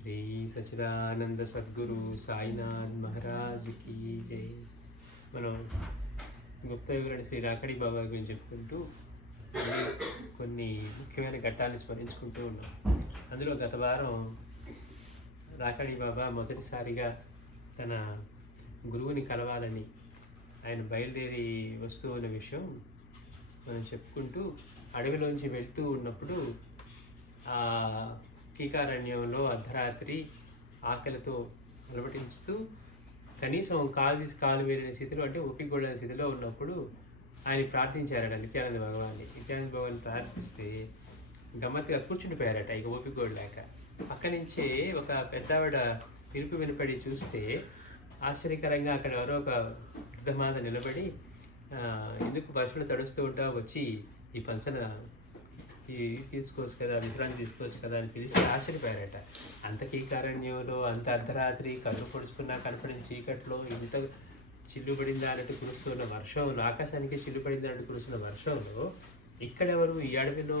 శ్రీ సచిదానంద సద్గురు సాయినాథ్ మహారాజ్కి జై. మనం గుప్తయుగులని శ్రీ రాకడి బాబా గురించి చెప్పుకుంటూ కొన్ని ముఖ్యమైన ఘట్టాలను స్మరించుకుంటూ ఉన్నాం. అందులో గత వారం రాకడి బాబా మొదటిసారిగా తన గురువుని కలవాలని ఆయన బయలుదేరి వస్తూ ఉన్న విషయం మనం చెప్పుకుంటూ అడవిలోంచి వెళ్తూ ఉన్నప్పుడు కీకారణ్యంలో అర్ధరాత్రి ఆకలితో నిలబటించుతూ కనీసం కాలు వేరిన స్థితిలో, అంటే ఒప్పిగొళ్ళ స్థితిలో ఉన్నప్పుడు ఆయన ప్రార్థించారట నిత్యానంద భగవాన్ని. నిత్యానంద భగవాన్ని ప్రార్థిస్తే గమ్మత్తుగా కూర్చుండిపోయారట, ఇక ఓపిగోడలేక. అక్కడి నుంచే ఒక పెద్దావిడ పిలుపు వినపడి చూస్తే ఆశ్చర్యకరంగా అక్కడ ఎవరో ఒక వృద్ధమాత నిలబడి, ఎందుకు పశువులు తడుస్తూ ఉంటా, వచ్చి ఈ పంచన తీసుకోవచ్చు కదా, విశ్రాంతి తీసుకోవచ్చు కదా అని పిలిచి ఆశ్చర్యపోయారట. అంత కీకారణ్యంలో, అంత అర్ధరాత్రి కళ్ళు పొడుచుకున్నా కనపడిన చీకట్లో ఇంత చిల్లుపడిందా అన్నట్టు కురుస్తున్న వర్షంలో, ఆకాశానికి చిల్లుపడిందా అన్నట్టు కురుస్తున్న వర్షంలో ఇక్కడెవరు ఈ అడవిలో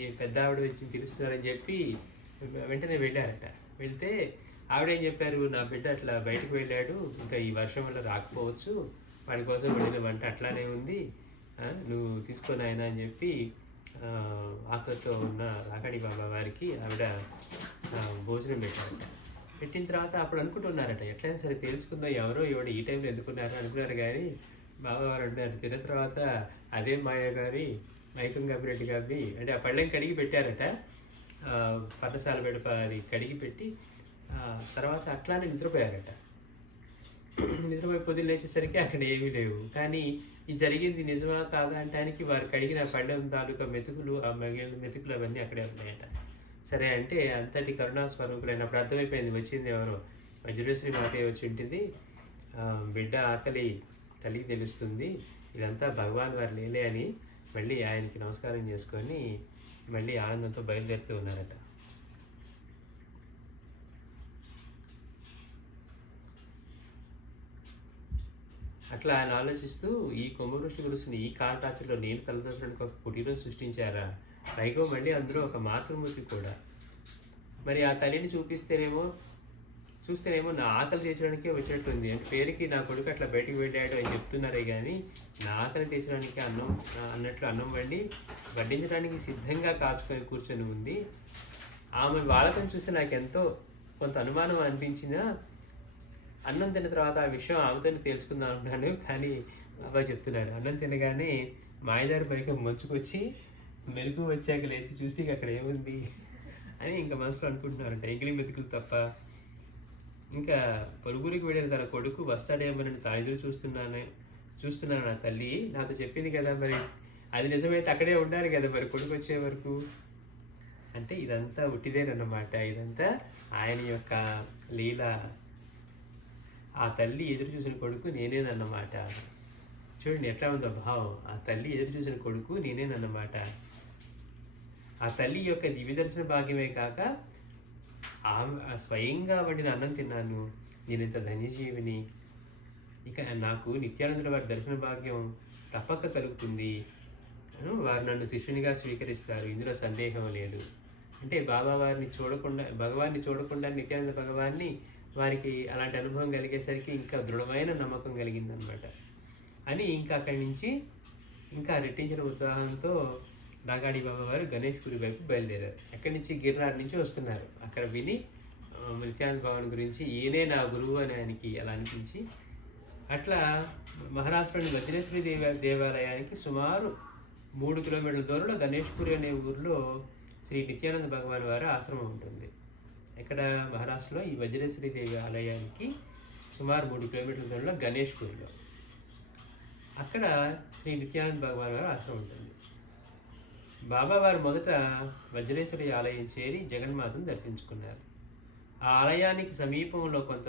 ఈ పెద్ద ఆవిడ వచ్చి పిలుస్తున్నారని చెప్పి వెంటనే వెళ్ళారట. వెళ్తే ఆవిడేం చెప్పారు, నా బిడ్డ అట్లా బయటకు వెళ్ళాడు, ఇంకా ఈ వర్షం వల్ల రాకపోవచ్చు, వాడి కోసం వండిన వంట అట్లానే ఉంది, నువ్వు తీసుకొని ఆయన అని చెప్పి ఆకలితో ఉన్న రాకడి బాబా వారికి ఆవిడ భోజనం పెట్టారట. పెట్టిన తర్వాత అప్పుడు అనుకుంటున్నారట, ఎట్లయినా సరే తెలుసుకుందాం ఎవరో ఎవడు ఈ టైంలో ఎందుకున్నారు అనుకున్నారు. కానీ బాబావారు అంటారు, తిన్న తర్వాత అదే మాయ గారి మైకం గబ్బిరెడ్డి గారి అంటే ఆ పళ్ళెం కడిగి పెట్టారట, పర్ణశాల పెడప అది కడిగి పెట్టి తర్వాత అట్లానే నిద్రపోయారట. నిద్రపోయి పొద్దున్న లేచేసరికి అక్కడ ఏమీ లేవు. కానీ ఇది జరిగింది నిజమా కాదా అంటానికి వారు కడిగిన పళ్ళెం తాలూకా మెతుకులు, ఆ మిగిలిన మెతుకులు అవన్నీ అక్కడే ఉన్నాయట. సరే అంటే అంతటి కరుణా స్వరూపులైనప్పుడు అర్థమైపోయింది, వచ్చింది ఎవరో వజ్రేశ్వరి మాతే వచ్చి ఉంటుంది, బిడ్డ ఆకలి తల్లికి తెలుస్తుంది, ఇదంతా భగవాన్ వారి లేలే అని మళ్ళీ ఆయనకి నమస్కారం చేసుకొని మళ్ళీ ఆనందంతో బయలుదేరుతూ ఉన్నారట. అట్లా ఆయన ఆలోచిస్తూ, ఈ కొమ్మఋషి గురుసుని ఈ కాలరాత్రిలో నేను తలదొచ్చడానికి ఒక కుటీరం సృష్టించారా, పైగా మళ్ళీ అందులో ఒక మాతృమూర్తి కూడా. మరి ఆ తల్లిని చూస్తేనేమో నా ఆకలి తీర్చడానికే వచ్చినట్టుంది. అంటే పేరుకి నా కొడుకు అట్లా బయటికి వెళ్ళాడు అని చెప్తున్నారే కానీ నా ఆకలి తీర్చడానికి అన్నట్లు అన్నం వడ్డించడానికి సిద్ధంగా కాచుకొని కూర్చొని ఉంది. ఆమె వాళ్ళకం చూస్తే నాకు ఎంతో కొంత అనుమానం అనిపించినా అన్నం తిన్న తర్వాత ఆ విషయం ఆమెతో తెలుసుకుందాం అనుకున్నాను. కానీ బాబా చెప్తున్నారు, అన్నం తినగానే మాయదారి పైకి మంచుకొచ్చి మెలకు వచ్చాక లేచి చూస్తే అక్కడ ఏముంది అని ఇంకా మనసులో అనుకుంటున్నారంట, ఎంగిలి మెతుకులు తప్ప. ఇంకా పొరుగురికి వెళ్ళిన తన కొడుకు వస్తాడేమోనని తాను చూస్తున్నాను నా తల్లి నాతో చెప్పింది కదా, మరి అది నిజమైతే అక్కడే ఉండాలి కదా మరి కొడుకు వచ్చే వరకు. అంటే ఇదంతా ఉట్టిదేనన్నమాట, ఇదంతా ఆయన యొక్క లీల. ఆ తల్లి ఎదురు చూసిన కొడుకు నేనేనన్నమాట. చూడండి ఎట్లా ఉందో భావం, ఆ తల్లి ఎదురు చూసిన కొడుకు నేనేనన్నమాట. ఆ తల్లి యొక్క దివ్యదర్శన భాగ్యమే కాక స్వయంగా వండిన అన్నం తిన్నాను, నేను ఇంత ధన్యజీవిని. ఇక నాకు నిత్యానందుల వారి దర్శన భాగ్యం తప్పక కలుగుతుంది, వారు నన్ను శిష్యునిగా స్వీకరిస్తారు, ఇందులో సందేహం లేదు. అంటే భగవాన్ని చూడకుండా నిత్యానంద భగవాన్ని వారికి అలాంటి అనుభవం కలిగేసరికి ఇంకా దృఢమైన నమ్మకం కలిగిందనమాట. అని ఇంకా అక్కడి నుంచి ఇంకా రెట్టించిన ఉత్సాహంతో రాగాడి బాబా వారు గణేష్పురి వైపు బయలుదేరారు. అక్కడి నుంచి గిర్నార్ నుంచి వస్తున్నారు. అక్కడ విని నిత్యానంద భగవాన్ గురించి ఈయనే నా గురువు అని ఆయనకి అలా అనిపించి అట్లా మహారాష్ట్రలోని వజ్రేశ్వరి దేవాలయానికి సుమారు 3 కిలోమీటర్ల దూరంలో గణేష్పురి అనే ఊరిలో శ్రీ నిత్యానంద భగవాన్ వారి ఆశ్రమం ఉంటుంది. ఇక్కడ మహారాష్ట్రలో ఈ వజ్రేశ్వరి దేవి ఆలయానికి సుమారు 3 కిలోమీటర్ల దూరంలో గణేష్పూర్లో అక్కడ శ్రీ నిత్యానంద భగవాన్ వారి ఆశ్రమం ఉంటుంది. బాబావారు మొదట వజ్రేశ్వరి ఆలయం చేరి జగన్మాతను దర్శించుకున్నారు. ఆ ఆలయానికి సమీపంలో కొంత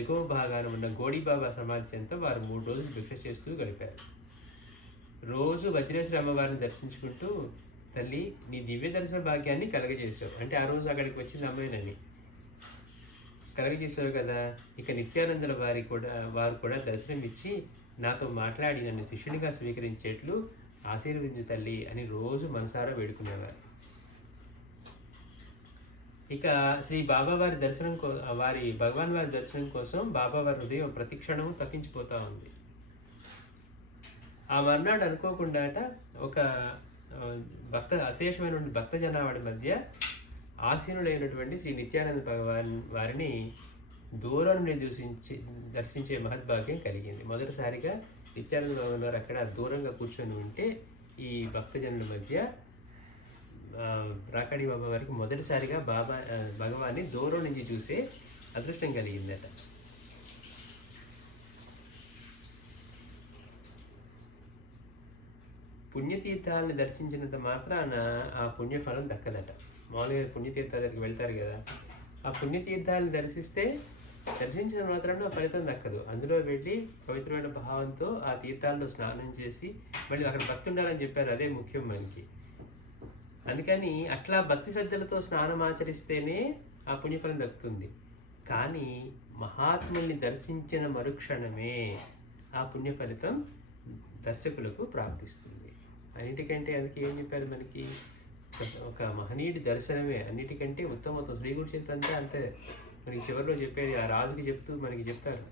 ఎగువ భాగాన ఉన్న గోడిబాబా సమాధి చెంత వారు 3 రోజులు భిక్ష చేస్తూ గడిపారు. రోజు వజ్రేశ్వరి అమ్మవారిని దర్శించుకుంటూ, తల్లి నీ దివ్య దర్శన భాగ్యాన్ని కలగజేసావు, అంటే ఆ రోజు అక్కడికి వచ్చిన అమ్మాయినని కలగజేసావు కదా, ఇక నిత్యానందుల వారు కూడా దర్శనం ఇచ్చి నాతో మాట్లాడి నన్ను శిష్యునిగా స్వీకరించేట్లు ఆశీర్వదించు తల్లి అని రోజు మనసారా వేడుకునేవారు. ఇక శ్రీ బాబా వారి దర్శనం వారి భగవాన్ వారి దర్శనం కోసం బాబా వారి హృదయం ప్రతిక్షణము తప్పించిపోతూ ఉంది. ఆ మర్నాడు అనుకోకుండా ఒక అశేషమైనటువంటి భక్త జనావాడి మధ్య ఆసీనుడైనటువంటి శ్రీ నిత్యానంద భగవాన్ వారిని దూరం నుండి దర్శించే మహద్భాగ్యం కలిగింది. మొదటిసారిగా నిత్యానంద భగవాన్ వారు అక్కడ దూరంగా కూర్చొని ఉంటే ఈ భక్తజనుల మధ్య రాకాడి బాబా వారికి మొదటిసారిగా భగవాన్ని దూరం నుంచి చూసే అదృష్టం కలిగిందట. పుణ్యతీర్థాలను దర్శించినంత మాత్రాన ఆ పుణ్యఫలం దక్కదట. మామూలుగా పుణ్యతీర్థాల దగ్గరికి వెళ్తారు కదా, ఆ పుణ్యతీర్థాలను దర్శించిన మాత్రాన ఫలితం దక్కదు. అందులో వెళ్ళి పవిత్రమైన భావంతో ఆ తీర్థాల్లో స్నానం చేసి మళ్ళీ అక్కడ భక్తి ఉండాలని చెప్పారు, అదే ముఖ్యం మనకి. అందుకని అట్లా భక్తి శ్రద్ధలతో స్నానం ఆచరిస్తేనే ఆ పుణ్యఫలం దక్కుతుంది. కానీ మహాత్ముల్ని దర్శించిన మరుక్షణమే ఆ పుణ్య ఫలితం దర్శకులకు ప్రాప్తిస్తుంది. అన్నిటికంటే అందుకే ఏం చెప్పారు మనకి, ఒక మహనీయుడి దర్శనమే అన్నిటికంటే ఉత్తమం. శ్రీ గురు చరిత్ర అంతా అంతే మనకి చివరిలో చెప్పేది, ఆ రాజుకి చెప్తూ మనకి చెప్తారు.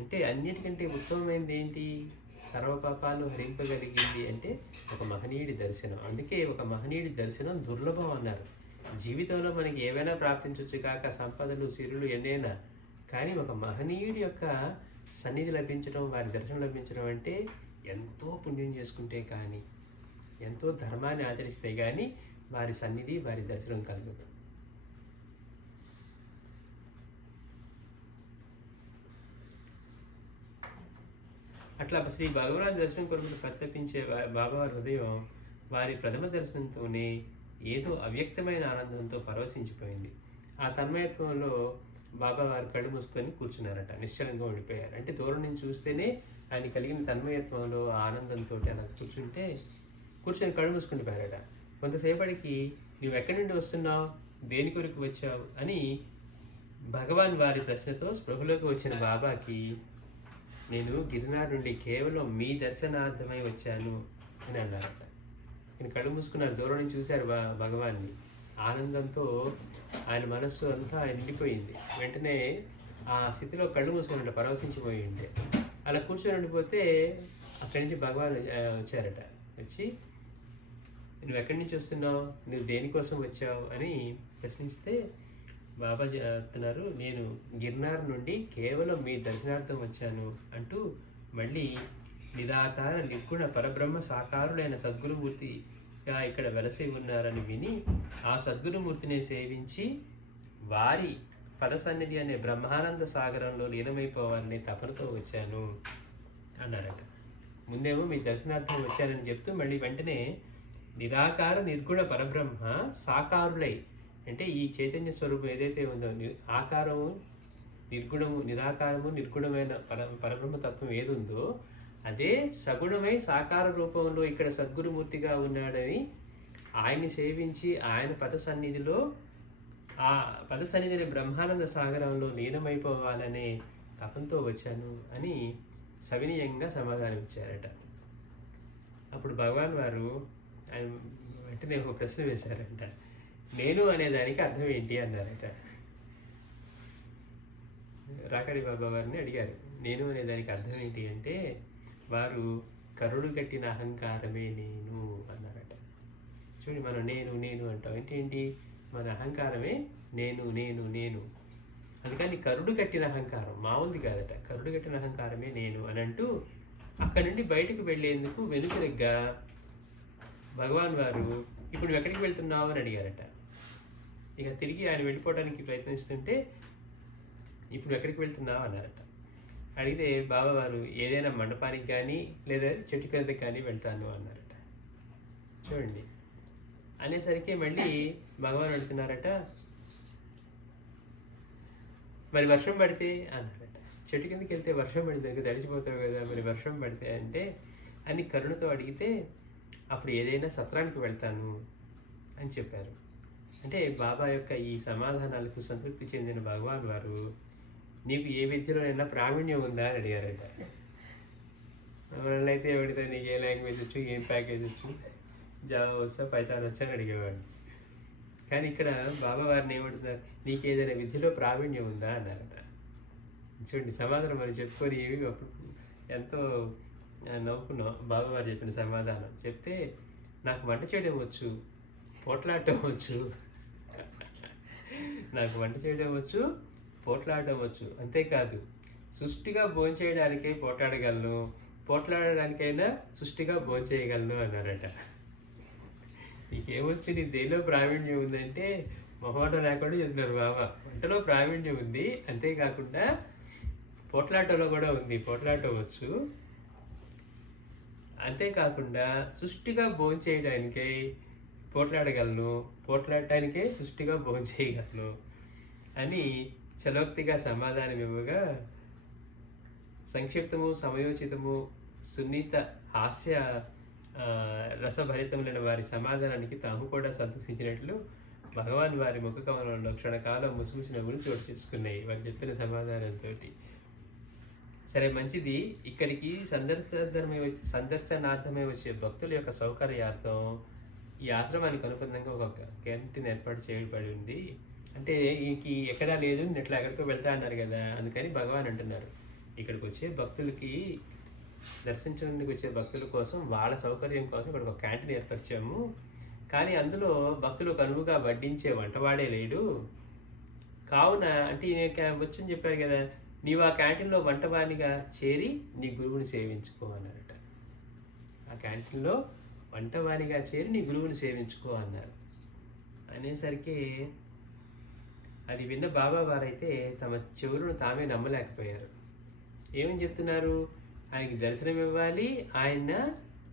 అంటే అన్నిటికంటే ఉత్తమమైనది ఏంటి, సర్వపాపాలు హరింపగలిగింది అంటే ఒక మహనీయుడి దర్శనం. అందుకే ఒక మహనీయుడి దర్శనం దుర్లభం అన్నారు. జీవితంలో మనకి ఏవైనా ప్రాప్తించవచ్చు కాక, సంపదలు సిరులు ఎన్నైనా, కానీ ఒక మహనీయుడి యొక్క సన్నిధి లభించడం, వారి దర్శనం లభించడం అంటే ఎంతో పుణ్యం చేసుకుంటే కానీ, ఎంతో ధర్మాన్ని ఆచరిస్తే కానీ వారి సన్నిధి, వారి దర్శనం కలగదు. అట్లా శ్రీ భగవాన్ దర్శనం కొరకు పరితపించే బాబావారి హృదయం వారి ప్రథమ దర్శనంతోనే ఏదో అవ్యక్తమైన ఆనందంతో పరవశించిపోయింది. ఆ తన్మయత్వంలో బాబావారు కళ్ళు మూసుకొని కూర్చున్నారట, నిశ్చలంగా ఉండిపోయారు. అంటే దూరం నుంచి చూస్తేనే ఆయన కలిగిన తన్మయత్వంలో ఆనందంతో అలా కూర్చొని కళ్ళు మూసుకుండిపోయారట. కొంతసేపటికి నువ్వు ఎక్కడి నుండి వస్తున్నావు, దేని కొరకు వచ్చావు అని భగవాన్ వారి ప్రశ్నతో స్పృహలోకి వచ్చిన బాబాకి, నేను గిరినార్ నుండి కేవలం మీ దర్శనార్థమై వచ్చాను అని అన్నారట. నేను కళ్ళు మూసుకున్నారు, దూరం నుంచి చూశారు భగవాన్ని. ఆనందంతో ఆయన మనస్సు అంతా ఆయన నిండిపోయింది. వెంటనే ఆ స్థితిలో కళ్ళు మూసుకుని పరవశించిపోయి ఉంటే, అలా కూర్చొని ఉండిపోతే అక్కడి నుంచి భగవాన్ వచ్చారట. వచ్చి నువ్వు ఎక్కడి నుంచి వస్తున్నావు, నువ్వు దేనికోసం వచ్చావు అని ప్రశ్నిస్తే బాబా చెప్తున్నారు, నేను గిర్నార్ నుండి కేవలం మీ దర్శనార్థం వచ్చాను అంటూ మళ్ళీ నిరాకార నిర్గుణ పరబ్రహ్మ సాకారుడైన సద్గురుమూర్తిగా ఇక్కడ వెలసి ఉన్నారని విని ఆ సద్గురుమూర్తిని సేవించి వారి పదసన్నిధి అనే బ్రహ్మానంద సాగరంలో లీనమైపోవాలని తపనతో వచ్చాను అన్నారట. ముందేమో మీ దర్శనార్థం వచ్చానని చెప్తూ మళ్ళీ వెంటనే నిరాకార నిర్గుణ పరబ్రహ్మ సాకారులై, అంటే ఈ చైతన్య స్వరూపం ఏదైతే ఉందో, ఆకారము నిర్గుణము, నిరాకారము నిర్గుణమైన పరబ్రహ్మతత్వం ఏది ఉందో అదే సగుణమై సాకార రూపంలో ఇక్కడ సద్గురుమూర్తిగా ఉన్నాడని ఆయన్ని సేవించి ఆయన పద సన్నిధిలో, ఆ పద సన్నిధిని బ్రహ్మానంద సాగరంలో లీనమైపోవాలనే తపంతో వచ్చాను అని సవినయంగా సమాధానం ఇచ్చారట. అప్పుడు భగవాన్ వారు ఆయన వెంటనే ఒక ప్రశ్న వేశారంట, నేను అనేదానికి అర్థం ఏంటి అన్నారట. రాకాడి బాబా వారిని అడిగారు, నేను అనేదానికి అర్థం ఏంటి అంటే, వారు కరుడు కట్టిన అహంకారమే నేను అన్నారట. చూడండి, మనం నేను నేను అంటాం, ఏంటి మన అహంకారమే నేను నేను నేను. అందుకని కరుడు కట్టిన అహంకారం మామూలుది కాదట, కరుడు కట్టిన అహంకారమే నేను అని అంటూ అక్కడి నుండి బయటకు వెళ్ళేందుకు వెనుకగా భగవాన్ వారు ఇప్పుడు ఎక్కడికి వెళ్తున్నావు అని అడిగారట. ఇక తిరిగి ఆయన వెళ్ళిపోవడానికి ప్రయత్నిస్తుంటే ఇప్పుడు ఎక్కడికి వెళ్తున్నావు అన్నారట. అడిగితే బాబావారు ఏదైనా మండపానికి కానీ లేదా చెట్టు కిందకి కానీ వెళ్తాను అన్నారట. చూడండి, అనేసరికి మళ్ళీ భగవాన్ అడుగుతున్నారట, మరి వర్షం పడితే అన్నారట. చెట్టు కిందకి వెళ్తే వర్షం పడితే తడిచిపోతావు కదా, మరి వర్షం పడితే అంటే అని కరుణతో అడిగితే అప్పుడు ఏదైనా సత్రానికి వెళ్తాను అని చెప్పారు. అంటే బాబా యొక్క ఈ సమాధానాలకు సంతృప్తి చెందిన భగవాన్ వారు, నీకు ఏ విద్యలోనైనా ప్రావీణ్యం ఉందా అని అడిగారట. మనల్ని అయితే ఎవరితో నీకు ఏ లాంగ్వేజ్ వచ్చు, ఏం ప్యాకేజ్ వచ్చు, జావా వచ్చా, పైథాన్ వచ్చా అని అడిగేవాడు. కానీ ఇక్కడ బాబా వారిని ఏమంటున్నారు, నీకు ఏదైనా విద్యలో ప్రావీణ్యం ఉందా అన్నారట. చూడండి సమాధానం మనం చెప్పుకొని ఏమి అప్పుడు ఎంతో నవ్వుకున్నాం. బాబా వారు చెప్పిన సమాధానం చెప్తే, నాకు వంట చేయడం వచ్చు, పోట్లాడటం వచ్చు, నాకు వంట చేయడం వచ్చు, పోట్లాడటం వచ్చు, అంతేకాదు సుష్టిగా భోంచేయడానికే పోట్లాడగలను, పోట్లాడడానికైనా సుష్టిగా భోంచేయగలను అన్నారట. నీకేమొచ్చు, నీ దేనిలో ప్రావీణ్యం ఉందంటే మొహమాటం లేకుండా చెప్తున్నారు బాబా. వంటలో ప్రావీణ్యం ఉంది, అంతేకాకుండా పోట్లాటలో కూడా ఉంది, పోట్లాటం వచ్చు, అంతేకాకుండా సుష్టిగా భోంచేయడానికే పోట్లాడగలను, పోట్లాడటానికే సుష్టిగా భోంచేయగలను అని చలోక్తిగా సమాధానం ఇవ్వగా, సంక్షిప్తము, సమయోచితము, సున్నిత హాస్య రసభరితములైన వారి సమాధానానికి తాము కూడా సంతసించినట్లు భగవాన్ వారి ముఖ కమలంలో క్షణకాలం ముసిముసి నవ్వులు చోటు చేసుకున్నాయి వారు చెప్పిన సమాధానంతో. సరే మంచిది. ఇక్కడికి సందర్శనార్థమై వచ్చే భక్తుల యొక్క సౌకర్యార్థం ఈ ఆశ్రమానికి అనుబంధంగా ఒక క్యాంటీన్ ఏర్పాటు చేయబడి ఉంది. అంటే ఈ ఎక్కడా లేదు, నేను ఎట్లా ఎక్కడికో వెళ్తా అన్నారు కదా, అందుకని భగవాన్ అంటున్నారు ఇక్కడికి వచ్చే భక్తులకి, దర్శించడానికి వచ్చే భక్తుల కోసం వాళ్ళ సౌకర్యం కోసం ఇక్కడ ఒక క్యాంటీన్ ఏర్పరిచాము. కానీ అందులో భక్తులు కనువుగా వడ్డించే వంటవాడే లేడు కావున, అంటే వచ్చని చెప్పారు కదా, నీవు ఆ క్యాంటీన్లో వంటవానిగా చేరి నీ గురువుని సేవించుకో అన్నారట. ఆ క్యాంటీన్లో వంటవానిగా చేరి నీ గురువుని సేవించుకో అన్నారు. అనేసరికి అది విన్న బాబా వారైతే తమ చెవులను తామే నమ్మలేకపోయారు. ఏమని చెప్తున్నారు, ఆయనకి దర్శనం ఇవ్వాలి, ఆయన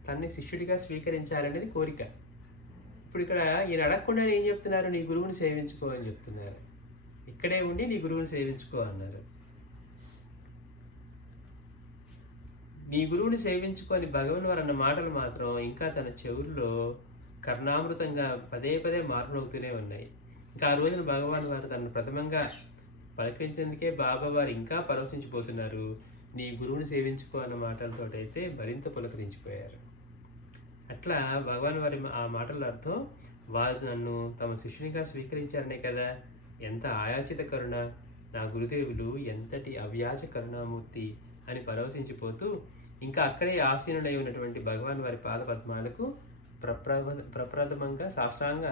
తన్ని శిష్యుడిగా స్వీకరించాలనేది కోరిక. ఇప్పుడు ఇక్కడ ఈయన అడగకుండా ఏం చెప్తున్నారు, నీ గురువుని సేవించుకో అని చెప్తున్నారు. ఇక్కడే ఉండి నీ గురువుని సేవించుకో అన్నారు. నీ గురువుని సేవించుకొని భగవాన్ వారు అన్న మాటలు మాత్రం ఇంకా తన చెవుల్లో కర్ణామృతంగా పదే పదే మార్పునవుతూనే ఉన్నాయి. ఇంకా ఆ రోజున భగవాన్ వారు తనను ప్రథమంగా పలకరించేందుకే బాబా వారు ఇంకా పరవశించిపోతున్నారు. నీ గురువుని సేవించుకో అన్న మాటలతో అయితే మరింత పులకరించిపోయారు. అట్లా భగవాన్ వారి ఆ మాటల అర్థం, వారు నన్ను తమ శిష్యునిగా స్వీకరించారనే కదా, ఎంత ఆయాచిత కరుణ, నా గురుదేవులు ఎంతటి అవ్యాజ కరుణామూర్తి అని పరవశించిపోతూ ఇంకా అక్కడే ఆసీనుడై ఉన్నటువంటి భగవాన్ వారి పాద పద్మాలకు ప్రప్రథమంగా సాష్టాంగ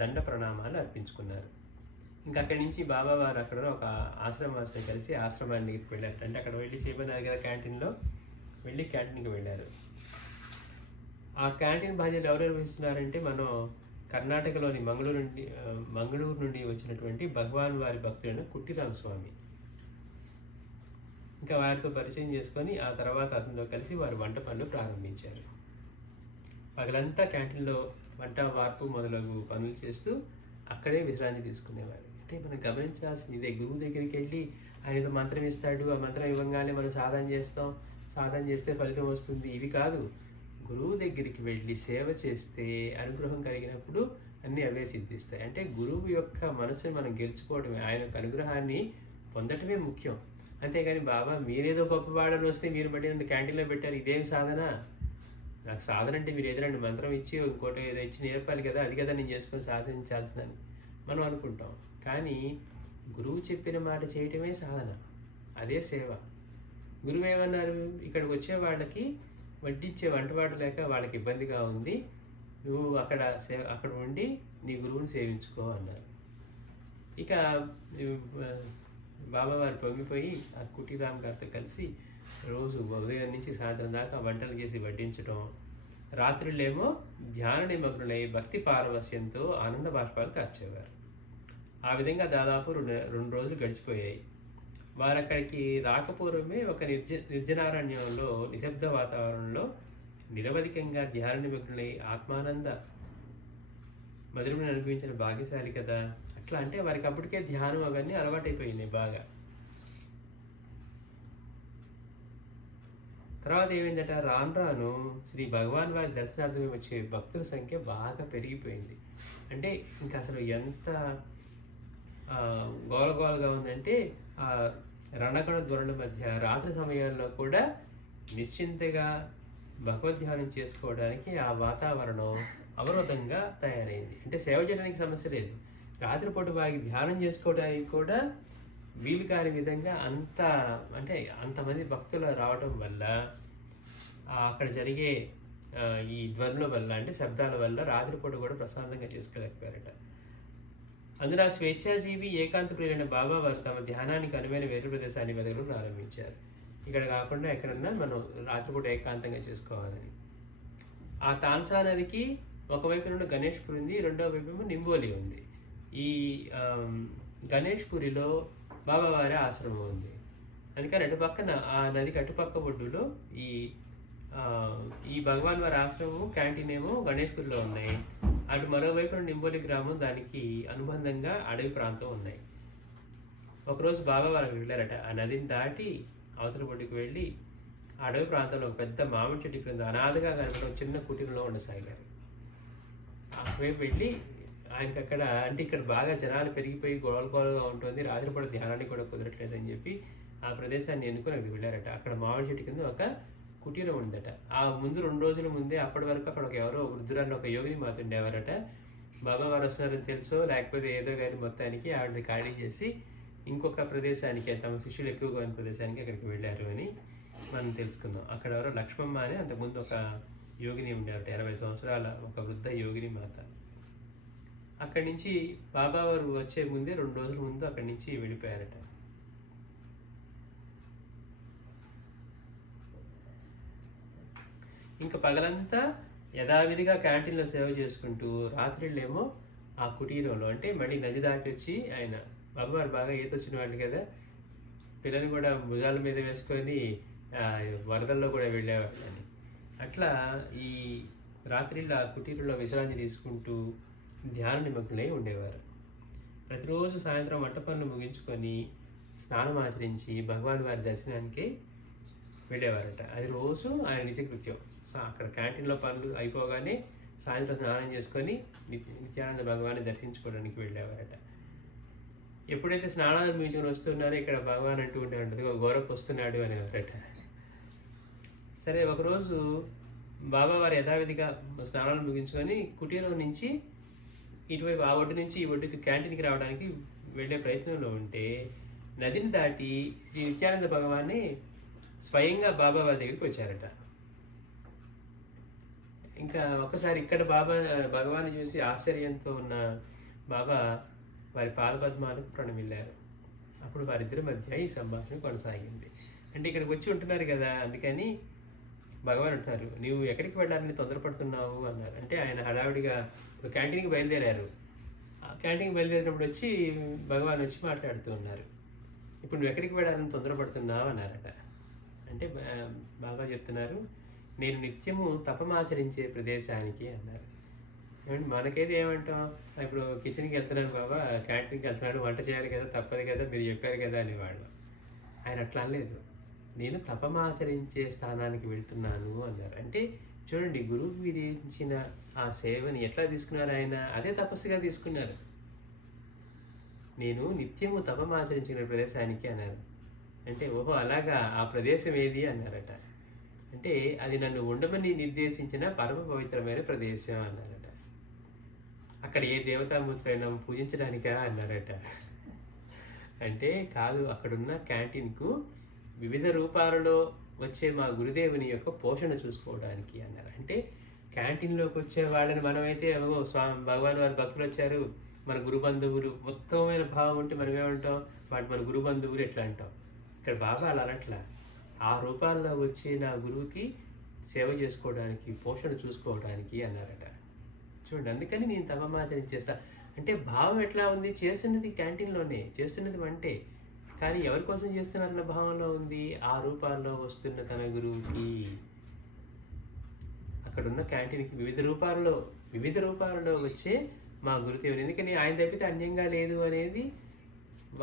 దండ ప్రణామాలు అర్పించుకున్నారు. ఇంకా అక్కడి నుంచి బాబా వారు అక్కడ ఒక ఆశ్రమాన్ని కలిసి ఆశ్రమాన్ని దగ్గరికి వెళ్ళారు. అంటే అక్కడ వెళ్ళి చేయమన్నారు కదా క్యాంటీన్లో, వెళ్ళి క్యాంటీన్కి వెళ్ళారు. ఆ క్యాంటీన్ బాధ్యతలు ఎవరు నిర్వహిస్తున్నారంటే, మనం కర్ణాటకలోని మంగళూరు నుండి వచ్చినటువంటి భగవాన్ వారి భక్తుడైన కుట్టిరామ స్వామి. ఇంకా వారితో పరిచయం చేసుకొని ఆ తర్వాత అతనితో కలిసి వారు వంట పనులు ప్రారంభించారు. పగలంతా క్యాంటీన్లో వంట వార్పు మొదలగు పనులు చేస్తూ అక్కడే విశ్రాంతి తీసుకునేవారు. అంటే మనం గమనించాల్సింది ఇదే, గురువు దగ్గరికి వెళ్ళి ఆయన మంత్రం ఇస్తాడు, ఆ మంత్రం ఇవ్వగానే మనం సాధన చేస్తాం, సాధన చేస్తే ఫలితం వస్తుంది, ఇవి కాదు. గురువు దగ్గరికి వెళ్ళి సేవ చేస్తే అనుగ్రహం కలిగినప్పుడు అన్నీ అవే సిద్ధిస్తాయి. అంటే గురువు యొక్క మనసుని మనం గెలుచుకోవడమే, ఆయన యొక్క అనుగ్రహాన్ని పొందటమే ముఖ్యం. అంతేగాని బాబా మీరేదో గొప్ప వాడని వస్తే మీరు బట్టి నన్ను క్యాంటీన్లో పెట్టారు, ఇదేమి సాధన, నాకు సాధన అంటే మీరు ఏదైనా మంత్రం ఇచ్చి ఇంకోటి ఏదో ఇచ్చి నేర్పాలి కదా, అది కదా నేను చేసుకొని సాధించాల్సిందని మనం అనుకుంటాం. కానీ గురువు చెప్పిన మాట చేయటమే సాధన, అదే సేవ. గురువు ఏమన్నారు, ఇక్కడికి వచ్చే వాళ్ళకి వడ్డిచ్చే వంటవాడు లేక వాళ్ళకి ఇబ్బందిగా ఉంది, నువ్వు అక్కడ ఉండి నీ గురువుని సేవించుకో అన్నారు. ఇక బాబా వారు పొంగిపోయి ఆ కుటీరామ్ గారితో కలిసి రోజు ఉదయం నుంచి సాయంత్రం దాకా వంటలు చేసి వడ్డించడం, రాత్రులేమో ధ్యాన నిమగ్నులై భక్తి పారవస్యంతో ఆనంద బాష్పాలు కార్చేవారు. ఆ విధంగా దాదాపు 2 రోజులు గడిచిపోయాయి. వారు అక్కడికి రాకపూర్వమే ఒక నిర్జనారణ్యంలో నిశ్శబ్ద వాతావరణంలో నిరవధికంగా ధ్యాన నిమగ్నులై ఆత్మానంద మధురమును అనిపించిన భాగ్యశాలి కదా. అట్లా అంటే వారికి అప్పటికే ధ్యానం అవన్నీ అలవాటైపోయినాయి బాగా. తర్వాత ఏమైందట, రాను శ్రీ భగవాన్ వారి దర్శనార్థమే వచ్చే భక్తుల సంఖ్య బాగా పెరిగిపోయింది. అంటే ఇంకా అసలు ఎంత గోలగోలగా ఉందంటే, ఆ రణకణ ధ్వనుల మధ్య రాత్రి సమయాల్లో కూడా నిశ్చింతగా భగవద్ధ్యానం చేసుకోవడానికి ఆ వాతావరణం అవరోధంగా తయారైంది. అంటే సేవ చేయడానికి సమస్య లేదు, రాత్రిపూట వారికి ధ్యానం చేసుకోవడానికి కూడా వీలు కాని విధంగా అంటే అంతమంది భక్తులు రావడం వల్ల అక్కడ జరిగే ఈ ధ్వనుల వల్ల, అంటే శబ్దాల వల్ల రాత్రిపూట కూడా ప్రశాంతంగా చేసుకోలేకపోయారట. అందులో స్వేచ్ఛాజీవి ఏకాంత ప్రియులైన బాబా వారు తమ ధ్యానానికి అనువైన వేరే ప్రదేశాన్ని వెతకడం ప్రారంభించారు. ఇక్కడ కాకుండా ఎక్కడన్నా మనం రాత్రిపూట ఏకాంతంగా చేసుకోవాలని. ఆ తాన్సా నదికి ఒకవైపు నుండి గణేష్పూర్ ఉంది, రెండో వైపు నింబోలి ఉంది. ఈ గణేష్పూరిలో బాబావారి ఆశ్రమం ఉంది. అందుకని అటుపక్కన ఆ నదికి అటుపక్క ఒడ్డులో ఈ భగవాన్ వారి ఆశ్రమము, క్యాంటీన్ ఏమో గణేష్పూర్లో ఉన్నాయి. అటు మరోవైపు నింబోలి గ్రామం, దానికి అనుబంధంగా అడవి ప్రాంతం ఉన్నాయి. ఒకరోజు బాబావారు వెళ్ళారట. ఆ నదిని దాటి అవతల ఒడ్డుకు వెళ్ళి అడవి ప్రాంతంలో ఒక పెద్ద మామిడి చెట్టు క్రింద అనాథగా కనబడే చిన్న కుటీరంలో ఉండసాగారు. అటువైపు వెళ్ళి ఆయనకి అక్కడ, అంటే ఇక్కడ బాగా జనాలు పెరిగిపోయి గోలగోలగా ఉంటుంది, రాత్రిపూట ధ్యానానికి కూడా కుదరట్లేదు అని చెప్పి ఆ ప్రదేశాన్ని ఎన్నుకొని అక్కడికి వెళ్ళారట. అక్కడ మామిడి చెట్టు కింద ఒక కుటీరం ఉందట. ఆ ముందు 2 రోజుల ముందే అప్పటి వరకు అక్కడ ఎవరో వృద్ధురాలు, ఒక యోగిని మాత ఉండేవారట. బాబా వారు వస్తున్నారని తెలుసో లేకపోతే ఏదో కానీ మొత్తానికి ఆవిడని ఖాళీ చేసి ఇంకొక ప్రదేశానికి, తమ శిష్యులు ఎక్కువగా ఉన్న ప్రదేశానికి అక్కడికి వెళ్ళారు అని మనం తెలుసుకుందాం. అక్కడ ఎవరో లక్ష్మమ్మ అని అంతకుముందు ఒక యోగిని ఉండేవారట, 80 సంవత్సరాల ఒక వృద్ధ యోగిని మాత. అక్కడి నుంచి బాబా వారు వచ్చే ముందే 2 రోజుల ముందు అక్కడి నుంచి వెళ్ళిపోయారట. ఇంకా పగలంతా యథావిధిగా క్యాంటీన్లో సేవ చేసుకుంటూ, రాత్రిళ్ళేమో ఆ కుటీరంలో, అంటే మళ్ళీ నది దాటి వచ్చి ఆయన బాబావారు బాగా ఈత వచ్చిన వాళ్ళు కదా, పిల్లలు కూడా భుజాల మీద వేసుకొని వరదల్లో కూడా వెళ్ళేవాళ్ళని. అట్లా ఈ రాత్రిళ్ళు ఆ కుటీరంలో విశ్రాంతి తీసుకుంటూ ధ్యాన నిమగ్నలై ఉండేవారు. ప్రతిరోజు సాయంత్రం వంట పనులు ముగించుకొని స్నానం ఆచరించి భగవాన్ వారి దర్శనానికి వెళ్ళేవారట. అది రోజు ఆయన నిత్యకృత్యం. సో అక్కడ క్యాంటీన్లో పనులు అయిపోగానే సాయంత్రం స్నానం చేసుకొని నిత్యానంద భగవాన్ని దర్శించుకోవడానికి వెళ్ళేవారట. ఎప్పుడైతే స్నానాలు ముగించుకొని వస్తున్నారో ఇక్కడ భగవాన్ అంటూ ఉండేవాడు, గౌరవ్ వస్తున్నాడు అనేవారట. సరే, ఒకరోజు బాబా వారు యథావిధిగా స్నానాలు ముగించుకొని కుటీరం నుంచి ఇటువైపు ఆ ఒడ్డు నుంచి ఈ ఒడ్డుకి క్యాంటీన్కి రావడానికి వెళ్ళే ప్రయత్నంలో ఉంటే నదిని దాటి శ్రీ నిత్యానంద భగవాన్ని స్వయంగా బాబా వారి దగ్గరికి వచ్చారట. ఇంకా ఒక్కసారి ఇక్కడ భగవాన్ని చూసి ఆశ్చర్యంతో ఉన్న బాబా వారి పాదపద్మాలకు ప్రణమిల్లారు. అప్పుడు వారిద్దరి మధ్య ఈ సంభాషణ కొనసాగింది. అంటే ఇక్కడికి వచ్చి ఉంటున్నారు కదా, అందుకని భగవాన్ అంటున్నారు, నీవు ఎక్కడికి వెళ్ళాలని తొందరపడుతున్నావు అన్నారు. అంటే ఆయన హడావిడిగా క్యాంటీన్కి బయలుదేరారు. క్యాంటీన్కి బయలుదేరినప్పుడు వచ్చి భగవాన్ వచ్చి మాట్లాడుతూ ఉన్నారు. ఇప్పుడు నువ్వు ఎక్కడికి వెళ్ళాలని తొందరపడుతున్నావు అన్నారట. అంటే బాబా చెప్తున్నారు, నేను నిత్యము తపమాచరించే ప్రదేశానికి అన్నారు. ఏమంటే మనకైతే ఏమంటాం, ఇప్పుడు కిచెన్కి వెళ్తున్నాను బాబా, క్యాంటీన్కి వెళ్తున్నాను, వంట చేయాలి కదా, తప్పదు కదా, మీరు చెప్పారు కదా అనేవాళ్ళు. ఆయన అట్లా అనలేదు, నేను తపమాచరించే స్థానానికి వెళ్తున్నాను అన్నారు. అంటే చూడండి, గురువుకి విధించిన ఆ సేవని ఎట్లా తీసుకున్నారు ఆయన, అదే తపస్సుగా తీసుకున్నారు. నేను నిత్యము తపమాచరించిన ప్రదేశానికి అన్నారు. అంటే ఓహో అలాగా, ఆ ప్రదేశం ఏది అన్నారట. అంటే అది నన్ను ఉండమని నిర్దేశించిన పరమ పవిత్రమైన ప్రదేశం అన్నారట. అక్కడ ఏ దేవతామూర్తులైనా పూజించడానికా అన్నారట. అంటే కాదు, అక్కడున్న క్యాంటీన్కు వివిధ రూపాలలో వచ్చే మా గురుదేవుని యొక్క పోషణ చూసుకోవడానికి అన్నారు. అంటే క్యాంటీన్లోకి వచ్చే వాళ్ళని మనమైతే భగవాన్ వారి భక్తులు వచ్చారు, మన గురు బంధువులు, మొత్తమైన భావం ఉంటే మనం ఏమంటాం, వాటి మన గురు బంధువులు ఎట్లా అంటాం. ఇక్కడ బాబా అలా అనట్లా, ఆ రూపాల్లో వచ్చి నా గురువుకి సేవ చేసుకోవడానికి, పోషణ చూసుకోవడానికి అన్నారట. చూడండి, అందుకని నేను తపమాచరించేస్తా. అంటే భావం ఎట్లా ఉంది, చేస్తున్నది క్యాంటీన్లోనే, చేస్తున్నది వంటే, కానీ ఎవరి కోసం చేస్తున్నారన్న భావంలో ఉంది, ఆ రూపాల్లో వస్తున్న తన గురువుకి. అక్కడున్న క్యాంటీన్కి వివిధ రూపాలలో వచ్చే మా గురుదేవుని, ఎందుకని ఆయన తప్పితే అన్యంగా లేదు అనేది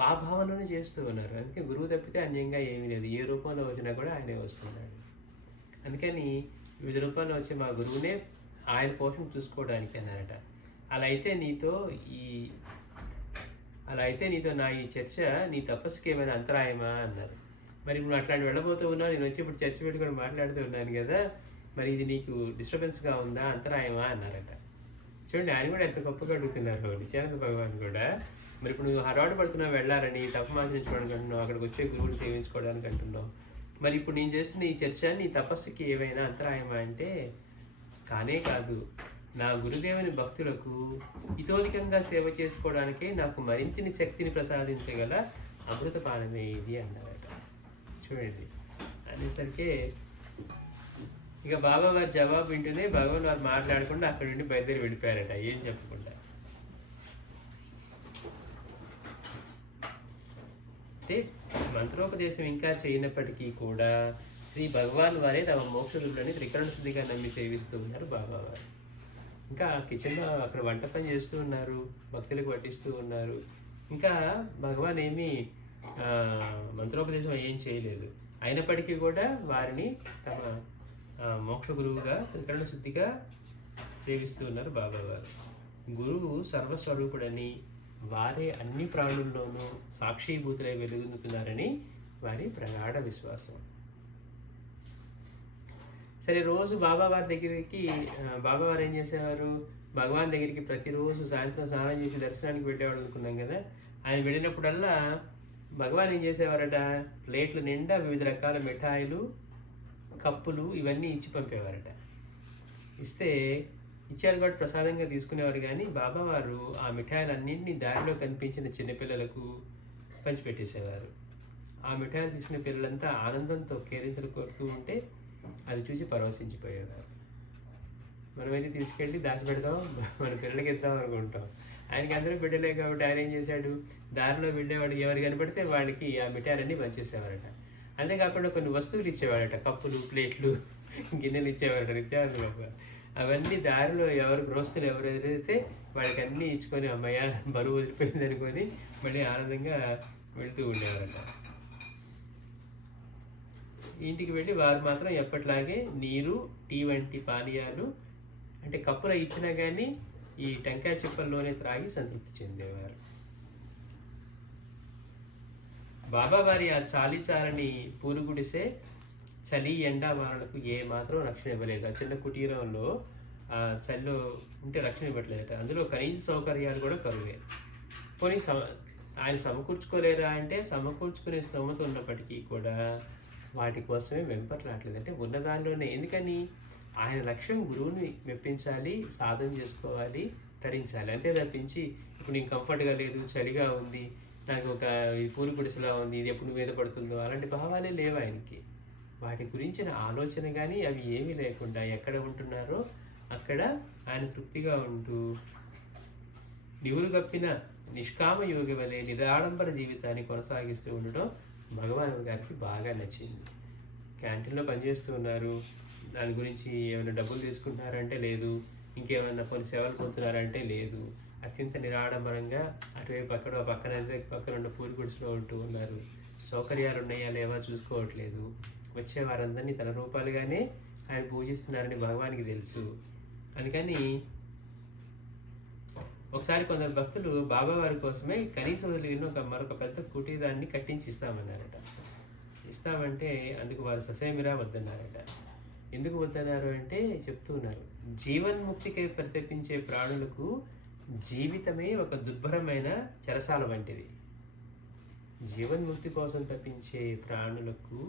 ఆ భావనలోనే చేస్తూ ఉన్నారు. అందుకే గురువు తప్పితే అన్యంగా ఏమీ లేదు, ఏ రూపంలో వచ్చినా కూడా ఆయనే వస్తున్నాడు. అందుకని వివిధ రూపాల్లో వచ్చే మా గురువునే ఆయన పోషణ చూసుకోవడానికి అన్నారట. అలా అయితే నీతో నా ఈ చర్చ నీ తపస్సుకి ఏమైనా అంతరాయమా అన్నారు. మరి ఇప్పుడు అట్లాంటి వెళ్ళబోతూ ఉన్నాను, నేను వచ్చి ఇప్పుడు చర్చ పెట్టుకొని మాట్లాడుతూ ఉన్నాను కదా, మరి ఇది నీకు డిస్టర్బెన్స్గా ఉందా, అంతరాయమా అన్నారట. చూడండి ఆయన కూడా ఎంత గొప్పగా అడుగుతున్నారు నిత్యానంద భగవాన్ కూడా. మరి ఇప్పుడు నువ్వు హరాడు పడుతున్నావు వెళ్ళాలని, తపమాచరించుకోవడానికి అంటున్నావు, అక్కడికి వచ్చే గురువులు సేవించుకోవడానికి అంటున్నావు. మరి ఇప్పుడు నేను చేస్తున్న ఈ చర్చ నీ తపస్సుకి ఏమైనా అంతరాయమా అంటే కానే కాదు. నా గురుదేవుని భక్తులకు ఇతోధికంగా సేవ చేసుకోవడానికే నాకు మరింతని శక్తిని ప్రసాదించగల అమృతపానమే ఇది అన్నారట. చూడండి అనేసరికి ఇక బాబా వారి జవాబు వింటూనే భగవాన్ వారు మాట్లాడకుండా అక్కడి నుండి బయలుదేరి వెళ్ళిపోయారట ఏం చెప్పకుండా. అంటే మంత్రోపదేశం ఇంకా చేయనప్పటికీ కూడా శ్రీ భగవాన్ వారే తమ మోక్షదులని త్రికరణ శుద్ధిగా నమ్మి సేవిస్తూ ఉన్నారు బాబావారు. ఇంకా కిచెన్లో అక్కడ వంట పని చేస్తూ ఉన్నారు, భక్తులకు వడ్డిస్తూ ఉన్నారు. ఇంకా భగవాన్ ఏమీ మంత్రోపదేశం ఏం చేయలేదు. అయినప్పటికీ కూడా వారిని తమ మోక్ష గురువుగా త్రికరణ శుద్ధిగా సేవిస్తూ ఉన్నారు బాబావారు. గురువు సర్వస్వరూపుడని, వారే అన్ని ప్రాణుల్లోనూ సాక్షిభూతులై వెలుగుతున్నారని వారి ప్రగాఢ విశ్వాసం. సరే, రోజు బాబావారి దగ్గరికి బాబావారు ఏం చేసేవారు, భగవాన్ దగ్గరికి ప్రతిరోజు సాయంత్రం స్నానం చేసి దర్శనానికి వెళ్ళేవాడు అనుకున్నాం కదా. ఆయన వెళ్ళినప్పుడల్లా భగవాన్ ఏం చేసేవారట, ప్లేట్లు నిండా వివిధ రకాల మిఠాయిలు, కప్పులు ఇవన్నీ ఇచ్చి పంపేవారట. ఇచ్చారు కాబట్టి ప్రసాదంగా తీసుకునేవారు. కానీ బాబావారు ఆ మిఠాయిలన్నింటినీ దారిలో కనిపించిన చిన్నపిల్లలకు పంచిపెట్టేసేవారు. ఆ మిఠాయిలు తీసుకునే పిల్లలంతా ఆనందంతో కేరింతలు కొడుతూ ఉంటే అది చూసి పరవశించిపోయేవారు. మనమైతే తీసుకెళ్ళి దాచిపెడతాం, మన పిల్లలకి ఇద్దాం అనుకుంటాం. ఆయనకి అందరూ బిడ్డలే కాబట్టి ఆయన ఏం చేశాడు, దారిలో వెళ్ళేవాడు ఎవరు కనపడితే వాళ్ళకి ఆ మిఠాయిలన్నీ పంచేసేవారట. అంతేకాకుండా కొన్ని వస్తువులు ఇచ్చేవాడట, కప్పులు, ప్లేట్లు, గిన్నెలు ఇచ్చేవాడట నిత్యానంద బాబా. అవన్నీ దారిలో ఎవరు గృహస్థులు ఎవరైతే వాళ్ళకి అన్నీ ఇచ్చుకొని అమ్మయ్య బరువు వదిలిపోయింది అనుకొని మళ్ళీ ఆనందంగా వెళుతూ ఉండేవారట. ఇంటికి వెళ్ళి వారు మాత్రం ఎప్పట్లాగే నీరు, టీ వంటి పానీయాలు అంటే కప్పులో ఇచ్చినా కానీ ఈ టెంకాయ చిప్పల్లోనే త్రాగి సంతృప్తి చెందేవారు. బాబా వారి ఆ చాలీచాలని పూరుగుడిసే చలి ఎండ వానలకు ఏ మాత్రం రక్షణ ఇవ్వలేదు. ఆ చిన్న కుటీరంలో ఆ చలిలో ఉంటే రక్షణ ఇవ్వట్లేదట. అందులో కనీస సౌకర్యాలు కూడా కరువే. పోనీ ఆయన సమకూర్చుకోలేరా అంటే సమకూర్చుకునే స్తోమత ఉన్నప్పటికీ కూడా వాటి కోసమే వెంపర్లాట్లేదు. అంటే ఉన్నదానిలోనే. ఎందుకని ఆయన లక్ష్యం గురువుని మెప్పించాలి, సాధన చేసుకోవాలి, తరించాలి. అంతే తప్పించి ఇప్పుడు నీకు కంఫర్ట్గా లేదు, చలిగా ఉంది, నాకు ఒక పూరి గుడిసెలా ఉంది, ఇది ఎప్పుడు మీద పడుతుందో అలాంటి భావాలే లేవు ఆయనకి. వాటి గురించిన ఆలోచన కానీ అవి ఏమీ లేకుండా ఎక్కడ ఉంటున్నారో అక్కడ ఆయన తృప్తిగా ఉంటూ నివురుగప్పిన నిష్కామ యోగి వలె నిరాడంబర జీవితాన్ని కొనసాగిస్తూ ఉండడం భగవాన్ గారికి బాగా నచ్చింది. క్యాంటీన్లో పనిచేస్తూ ఉన్నారు, దాని గురించి ఏమైనా డబ్బులు తీసుకుంటున్నారంటే లేదు, ఇంకేమైనా కొన్ని సేవలు పొందుతున్నారంటే లేదు. అత్యంత నిరాడంబరంగా అటువైపు పక్కన ఉన్న పూరి గుడిసెలో ఉంటూ ఉన్నారు. సౌకర్యాలు ఉన్నాయా లేవా చూసుకోవట్లేదు. వచ్చే వారందరినీ తన రూపాలుగానే ఆయన పూజిస్తున్నారని భగవానికి తెలుసు. అందుకని ఒకసారి కొందరు భక్తులు బాబావారి కోసమే కనీసం వదిలిన మరొక పెద్ద కుటీరాన్ని కట్టించి ఇస్తామన్నారట. ఇస్తామంటే అందుకు వారు ససేమిరా వద్దన్నారట. ఎందుకు వద్దన్నారు అంటే చెప్తూ ఉన్నారు, జీవన్ముక్తికై పరితపించే ప్రాణులకు జీవితమే ఒక దుర్భరమైన చెరసాల వంటిది. జీవన్ముక్తి కోసం తప్పించే ప్రాణులకు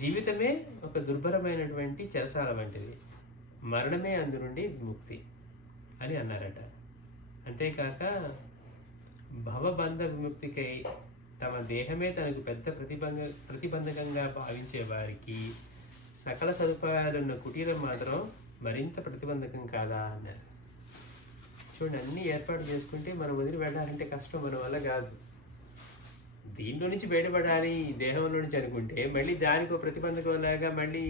జీవితమే ఒక దుర్భరమైనటువంటి చెరసాల వంటిది, మరణమే అందు నుండి ముక్తి అని అన్నారట. అంతేకాక భవబంధ విముక్తికై తమ దేహమే తనకు పెద్ద ప్రతిబంధకంగా భావించే వారికి సకల సదుపాయాలున్న కుటీరం మాత్రం మరింత ప్రతిబంధకం కాదా అన్నారు. చూడండి, అన్నీ ఏర్పాటు చేసుకుంటే మనం వదిలి వెళ్ళాలంటే కష్టం, మన వల్ల కాదు. దీనిలో నుంచి బయటపడాలి దేహంలో నుంచి అనుకుంటే మళ్ళీ దానికి ఒక ప్రతిబంధకంలాగా మళ్ళీ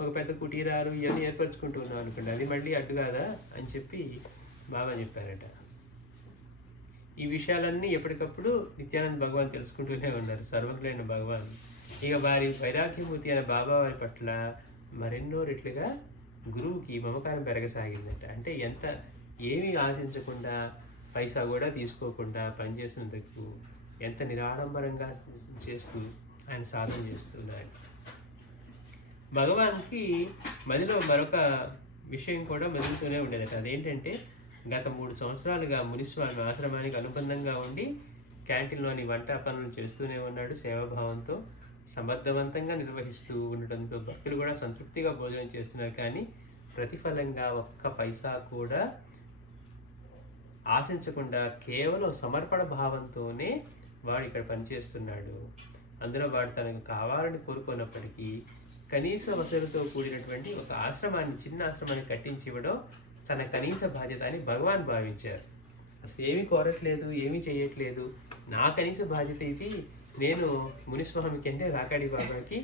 ఒక పెద్ద కుటీరాలు ఇవన్నీ ఏర్పరచుకుంటూ ఉన్నాం అనుకోండి, అది మళ్ళీ అడ్డు కాదా అని చెప్పి బాబా చెప్పారట. ఈ విషయాలన్నీ ఎప్పటికప్పుడు నిత్యానంద భగవాన్ తెలుసుకుంటూనే ఉన్నారు, సర్వజ్ఞులైన భగవాన్. ఇక వారి వైరాగ్యమూర్తి అయిన బాబా వారి పట్ల మరెన్నో రెట్లుగా గురువుకి మమకారం పెరగసాగిందట. అంటే ఏమీ ఆశించకుండా, పైసా కూడా తీసుకోకుండా పనిచేసినందుకు ఎంత నిరాడంబరంగా చేస్తూ ఆయన సాధన చేస్తున్నారు. భగవాన్కి మదిలో మరొక విషయం కూడా మెదులుతూనే ఉండేదట. అదేంటంటే గత 3 సంవత్సరాలుగా మునిస్వామి ఆశ్రమానికి అనుబంధంగా ఉండి క్యాంటీన్లోని వంట పనులు చేస్తూనే ఉన్నాడు. సేవాభావంతో సమర్థవంతంగా నిర్వహిస్తూ ఉండటంతో భక్తులు కూడా సంతృప్తిగా భోజనం చేస్తున్నారు. కానీ ప్రతిఫలంగా ఒక్క పైసా కూడా ఆశించకుండా కేవలం సమర్పణ భావంతోనే వాడు ఇక్కడ పనిచేస్తున్నాడు. అందులో వాడు తనకు కావాలని కోరుకున్నప్పటికీ కనీస వసతులతో కూడినటువంటి ఒక ఆశ్రమాన్ని, చిన్న ఆశ్రమాన్ని కట్టించి ఇవ్వడం తన కనీస బాధ్యత అని భగవాన్ భావించారు. అసలు ఏమీ కోరట్లేదు, ఏమీ చేయట్లేదు, నా కనీస బాధ్యత ఇది. నేను మునిస్వామికి అంటే రాకాడి బాబాకి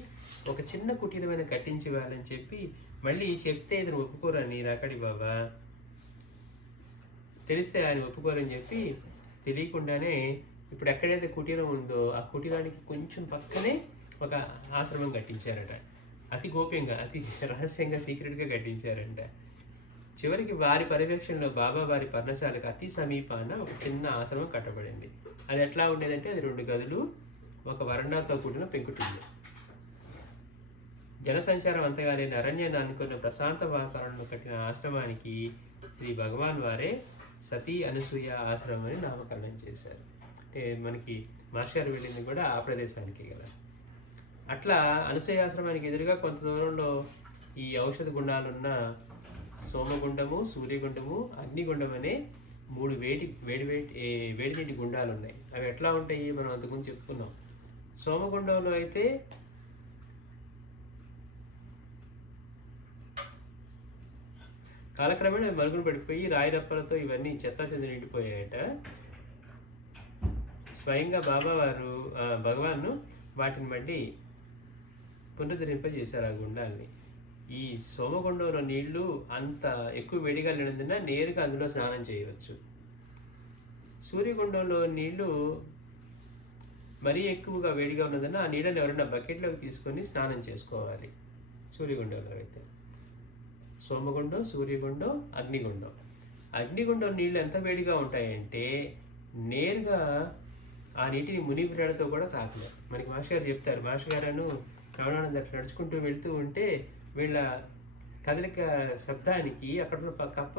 ఒక చిన్న కుటీరమైన కట్టించి ఇవ్వాలని చెప్పి మళ్ళీ చెప్తే ఇతను ఒప్పుకోరని రాకాడి బాబా, తెలిస్తే ఆయన ఒప్పుకోరని చెప్పి తెలియకుండానే ఇప్పుడు ఎక్కడైతే కుటీరం ఉందో ఆ కుటీరానికి కొంచెం పక్కనే ఒక ఆశ్రమం కట్టించారట. అతి గోప్యంగా, అతి రహస్యంగా, సీక్రెట్గా కట్టించారంట. చివరికి వారి పర్యవేక్షణలో బాబా వారి పర్ణశాలకు అతి సమీపాన ఒక చిన్న ఆశ్రమం కట్టబడింది. అది ఎట్లా ఉండేదంటే అది 2 గదులు, ఒక వరండాతో కూడిన పెంకుటిల్లు. జనసంచారం అంతగా లేని అరణ్యాన్ని అనుకున్న ప్రశాంత వాతావరణంలో కట్టిన ఆశ్రమానికి శ్రీ భగవాన్ వారే సతీ అనసూయ ఆశ్రమం అని నామకరణం చేశారు. అంటే మనకి మాస్టర్ వెళ్ళింది కూడా ఆ ప్రదేశానికి కదా. అట్లా అనసూయ ఆశ్రమానికి ఎదురుగా కొంత దూరంలో ఈ ఔషధ గుండాలున్న సోమగుండము, సూర్యగుండము, అగ్నిగుండం అనే 3 వేడి నీటి గుండాలు ఉన్నాయి. అవి ఎట్లా ఉంటాయి మనం అంతకుముందు చెప్పుకున్నాం. సోమగుండంలో అయితే కాలక్రమేణా మరుగున పడిపోయి రాయిరప్పలతో ఇవన్నీ చెత్తాచెత్త నిండిపోయాయట. స్వయంగా భగవాన్ వాటిని బట్టి పునరుద్ధరింపజేశారు ఆ గుండాల్ని. ఈ సోమగుండంలో నీళ్లు అంత ఎక్కువ వేడిగా లేనందున నేరుగా అందులో స్నానం చేయవచ్చు. సూర్యగుండంలో నీళ్లు మరీ ఎక్కువగా వేడిగా ఉన్నదన్న ఆ నీళ్ళని ఎవరైనా బకెట్లోకి తీసుకొని స్నానం చేసుకోవాలి. సూర్యగుండంలో అయితే సోమగుండం, సూర్యగుండం, అగ్నిగుండం. అగ్నిగుండం నీళ్ళు ఎంత వేడిగా ఉంటాయంటే నేరుగా ఆ నీటిని మునిగిరాడతో కూడా తాకలేదు. మనకి మాస్టర్ గారు చెప్తారు, మాస్టర్ గారు రమణానంద నడుచుకుంటూ వెళ్తూ ఉంటే వీళ్ళ కదలిక శబ్దానికి అక్కడ కప్ప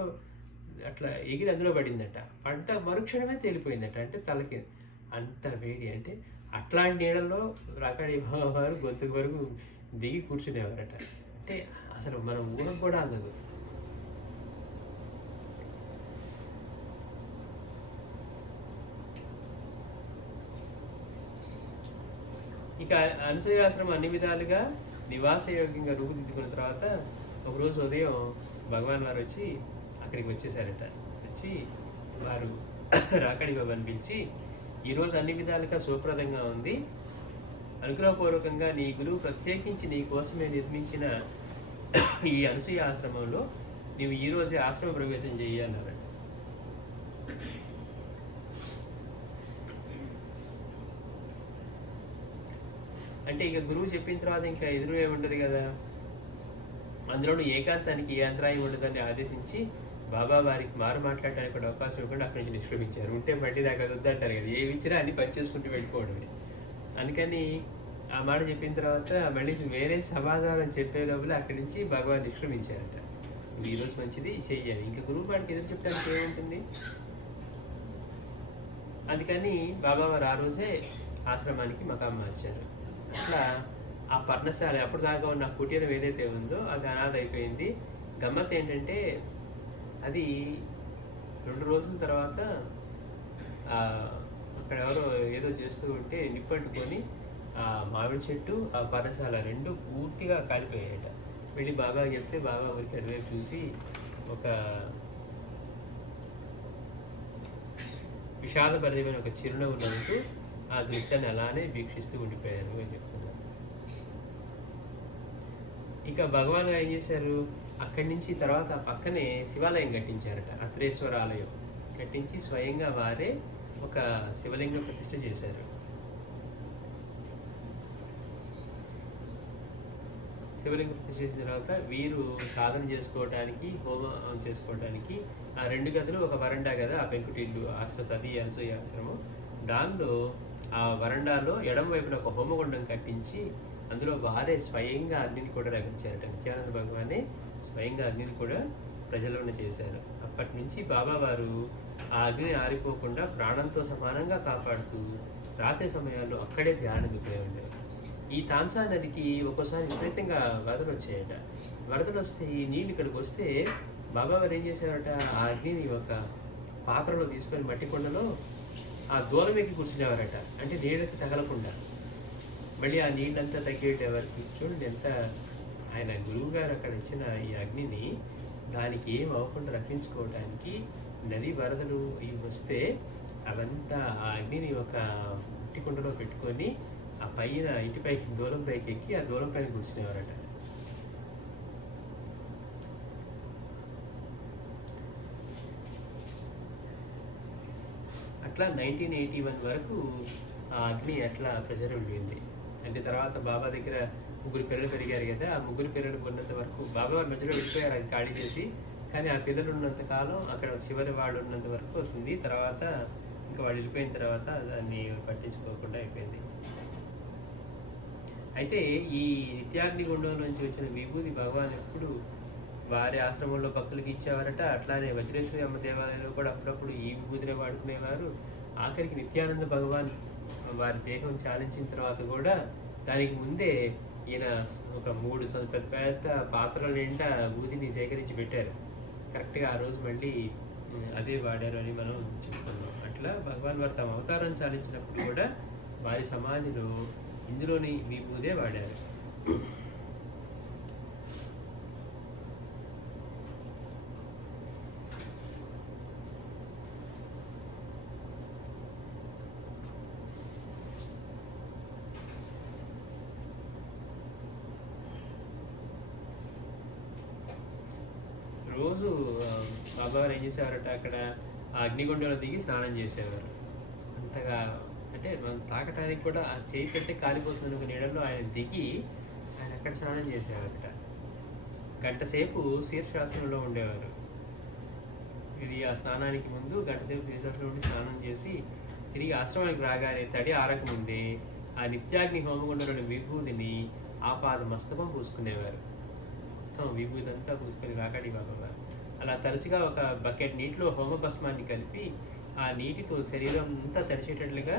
అట్లా ఎగిరి అందులో పడిందట. పంట మరుక్షణమే తేలిపోయిందట. అంటే తలకి అంత వేడి. అంటే అట్లాంటి నీళ్ళలో రాకాడి వారు గొంతుకు వరకు దిగి కూర్చునేవారట. అంటే అసలు మనం ఊహకు కూడా అందదు. ఇక అనసూయాశ్రమం అన్ని విధాలుగా నివాసయోగ్యంగా రూపుదిద్దుకున్న తర్వాత ఒకరోజు ఉదయం భగవాన్ వారు వచ్చి అక్కడికి వచ్చేసారట. వచ్చి వారు రాకాడి బాబాని పిలిచి, ఈరోజు అన్ని విధాలుగా శుభప్రదంగా ఉంది, అనుగ్రహపూర్వకంగా నీ గురువు ప్రత్యేకించి నీ కోసమే నిర్మించిన ఈ అనసూయ ఆశ్రమంలో నీవు ఈరోజే ఆశ్రమ ప్రవేశం చెయ్యి అన్నారట. అంటే ఇక గురువు చెప్పిన తర్వాత ఇంకా ఎదురు ఏముండదు కదా. అందులోనూ ఏకాంతానికి ఏ అంతరాయం ఉండదని ఆదేశించి బాబా వారికి మాట్లాడడానికి కూడా అవకాశం ఇవ్వకుండా అక్కడి నుంచి నిష్క్రమించారు. ఉంటే మట్టి దాకా వద్దంటారు కదా, ఏమి ఇచ్చినా అన్ని పని చేసుకుంటూ వెళ్ళిపోవడమే. అందుకని ఆ మాట చెప్పిన తర్వాత మళ్ళీ వేరే సమాధానం చెప్పే లోపల అక్కడి నుంచి భగవాన్ నిష్క్రమించారట. నువ్వు ఈరోజు మంచిది చెయ్యాలి, ఇంకా గురువు వాడికి ఎదురు చెప్పడానికి ఏముంటుంది. అందుకని బాబా వారు ఆ రోజే ఆశ్రమానికి మకాం మార్చారు. అట్లా ఆ పర్ణశాల అప్పుడు దాకా ఉన్న కుటీరం ఏదైతే ఉందో అది అనాథ అయిపోయింది. గమ్మత్ ఏంటంటే అది 2 రోజుల తర్వాత అక్కడ ఎవరో ఏదో చేస్తూ ఉంటే నిప్పట్టుకొని ఆ మామిడి చెట్టు, ఆ పర్ణశాల 2 పూర్తిగా కాలిపోయాయట. వెళ్ళి బాబా చెప్తే బాబా ఊరికి అటువైపు చూసి ఒక విషాదపరిమైన ఒక చిరునవ్వు నవ్వుతూ ఆ దృశ్యాన్ని అలానే వీక్షిస్తూ ఉండిపోయారు అని చెప్తున్నారు. ఇక భగవాన్ ఏం చేశారు, అక్కడి నుంచి తర్వాత పక్కనే శివాలయం కట్టించారట. అత్రేశ్వర ఆలయం కట్టించి స్వయంగా వారే ఒక శివలింగ ప్రతిష్ఠ చేశారు. శివలింగ ప్రతిష్ఠ చేసిన తర్వాత వీరు సాధన చేసుకోవడానికి, హోమం చేసుకోవడానికి ఆ 2 గదులు, ఒక వరండా గద, ఆ పెంకుటిల్లు సతీ అనసూయ ఆశ్రమం. దానిలో ఆ వరండాలో ఎడమ వైపున ఒక హోమగుండం కట్టించి అందులో వారే స్వయంగా అగ్నిని కూడా రగించారట. నిత్యానంద భగవానే స్వయంగా అగ్నిని కూడా ప్రజలను చేశారు. అప్పటి నుంచి బాబా వారు ఆ అగ్నిని ఆరిపోకుండా ప్రాణంతో సమానంగా కాపాడుతూ రాత్రి సమయాల్లో అక్కడే ధ్యానం ఉండేవారు. ఈ తాన్సా నదికి ఒక్కోసారి విపరీతంగా వరదలు వచ్చాయట. వరదలు వస్తే ఈ నీళ్ళు ఇక్కడికి వస్తే బాబా వారు ఏం చేశారట, ఆ అగ్నిని ఒక పాత్రలో తీసుకొని మట్టి కొండలో ఆ దూరం ఎక్కి కూర్చునేవారట. అంటే నీళ్ళకి తగలకుండా. మళ్ళీ ఆ నీళ్ళంతా తగ్గేటవరకు చూడండి ఎంత ఆయన గురువు గారు అక్కడ ఇచ్చిన ఈ అగ్నిని దానికి ఏం అవ్వకుండా రక్షించుకోవడానికి నది వరదలు ఇవి వస్తే అవంతా ఆ అగ్నిని ఒక మట్టి కుండలో పెట్టుకొని ఆ పైన ఇంటిపైకి దూరం పైకి ఎక్కి ఆ దూరం పైన కూర్చునేవారట. అట్లా 1981 వరకు ఆ అగ్ని అట్లా ప్రెజర్ ఉండింది. అంటే తర్వాత బాబా దగ్గర 3 పిల్లలు పెరిగారు కదా, ఆ 3 పిల్లలు ఉన్నంత వరకు బాబా వారి మధ్యలో వెళ్ళిపోయారు అది ఖాళీ చేసి. కానీ ఆ పిల్లలు ఉన్నంత కాలం అక్కడ చివరి వాళ్ళు ఉన్నంత వరకు వస్తుంది. తర్వాత ఇంకా వాళ్ళు వెళ్ళిపోయిన తర్వాత దాన్ని పట్టించుకోకుండా అయిపోయింది. అయితే ఈ నిత్యాగ్ని గుండం నుంచి వచ్చిన విభూతి భగవాన్ ఎప్పుడు వారి ఆశ్రమంలో భక్తులకు ఇచ్చేవారట. అట్లానే వజ్రేశ్వరి అమ్మ దేవాలయంలో కూడా అప్పుడప్పుడు ఈ విభూతిని వాడుకునేవారు. ఆఖరికి నిత్యానంద భగవాన్ వారి దేహం చాలించిన తర్వాత కూడా దానికి ముందే ఈయన ఒక 3 పెద్ద పెద్ద పాత్రల నిండా ఊదిని సేకరించి పెట్టారు. కరెక్ట్గా ఆ రోజు మళ్ళీ అదే వాడారు అని మనం చెప్పుకున్నాం. అట్లా భగవాన్ వారు తమ అవతారం చాలించినప్పుడు కూడా వారి సమాధిలో ఇందులోని విభూదే వాడారు. రోజు బాబావారు ఏం చేసేవారట, అక్కడ ఆ అగ్నిగుండంలో దిగి స్నానం చేసేవారు. అంతగా అంటే మనం తాకటానికి కూడా ఆ చేయి పెట్టి కాలిపోతున్న ఒక నీడల్లో ఆయన దిగి ఆయన అక్కడ స్నానం చేసేవారట. గంట సేపు శీర్షాసనంలో ఉండేవారు. ఇది ఆ స్నానానికి ముందు గంట సేపు శీర్షాసనంలో ఉండి స్నానం చేసి తిరిగి ఆశ్రమానికి రాగానే తడి ఆరకముందే ఆ నిత్యాగ్ని హోమగుండంలోని విభూతిని ఆపాద మస్తకం పూసుకునేవారు. మొత్తం విభూతి అంతా పూసుకొని రాకాడి బాబా గారు అలా తరచుగా ఒక బకెట్ నీటిలో హోమభస్మాన్ని కలిపి ఆ నీటితో శరీరం అంతా తడిచేటట్లుగా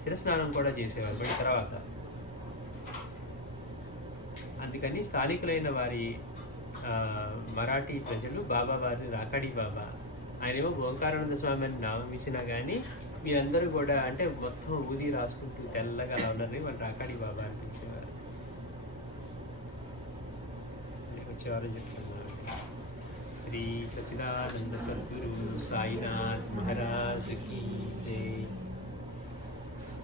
శిరస్నానం కూడా చేసేవారు మళ్ళీ తర్వాత. అందుకని స్థానికులైన వారి మరాఠీ ప్రజలు బాబా వారిని రాకాడి బాబా, ఆయనేమో ఓంకారానంద స్వామి అని నామం ఇచ్చినా కానీ మీరందరూ కూడా అంటే మొత్తం ఊది రాసుకుంటూ తెల్లగా అలా ఉన్నారని వాళ్ళు రాకాడి బాబా అనిపించేవారు. వచ్చేవారు చెప్తున్నారు. శ్రీ సచ్చిదానంద సద్గురు సాయినాథ్ మహారాజ్ కి